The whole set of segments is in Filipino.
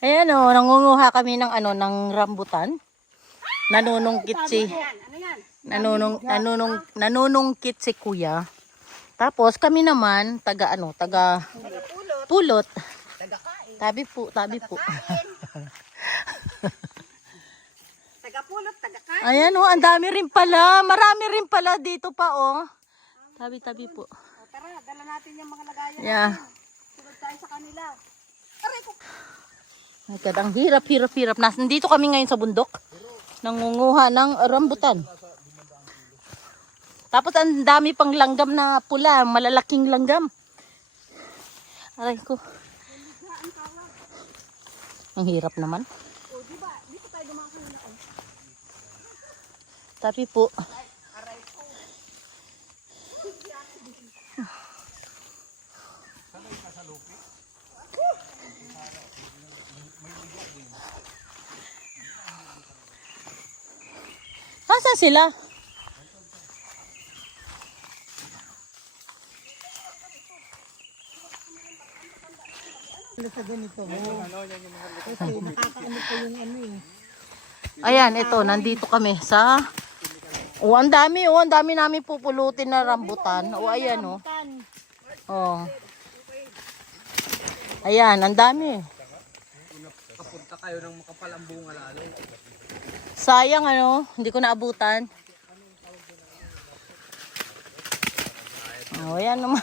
Ayan o, nangunguha kami ng ano, ng rambutan. Nanunungkit si nanunungkit si kuya. Tapos kami naman taga pulot. Tabi po. Taga pulot, taga kain. Ayan o, ang dami rin pala. Marami rin pala dito pa o. Tabi po. O, tara, dala natin yung mga lagayan Yeah. natin. Sunod tayo sa kanila. Aray ko. Ay, kadang hirap. Nandito kami ngayon sa bundok. Nangunguha ng rambutan. Tapos ang dami pang langgam na pula. Malalaking langgam. Aray ko. Ang hirap naman. O, diba? Dito tayo dumaan kanila. Tapi po. Aray ko. Nasaan sila? Sa ganito mo. Kasi nakakaano po yung ano eh. Ayan, ito, nandito kami sa... ang dami namin pupulutin na rambutan. Ayan Ayan, ang dami. Kapunta kayo ng makapalang bunga lalo. Sayang hindi ko naabutan. Ayan naman.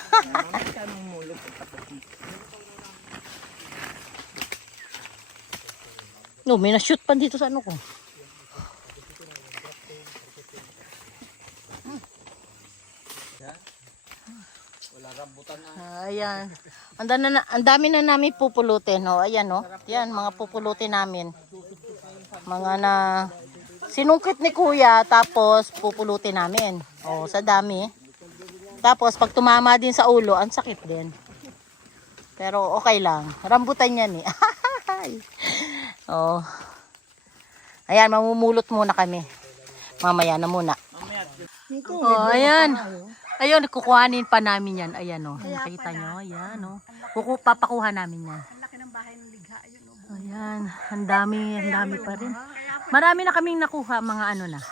No, may na-shoot pa dito sa ano ko. Wala rambutan na. Ayan. Ang dami na namin pupulutin. Ayan Yan, mga pupulutin namin. Mga na sinungkit ni kuya, tapos pupulutin namin. Sa dami. Tapos pag tumama din sa ulo, ang sakit din. Pero okay lang. Rambutan yan eh. Ayan, mamumulot muna kami. Mamaya na muna. Ayan. Ayun, kukuhanin pa namin yan. Ayan nakita nyo. Ayan papakuha namin yan. Ang laki ng bahay ng ligha. Ayun, Ayan, ang dami pa rin. Marami na kaming nakuha, mga ano na.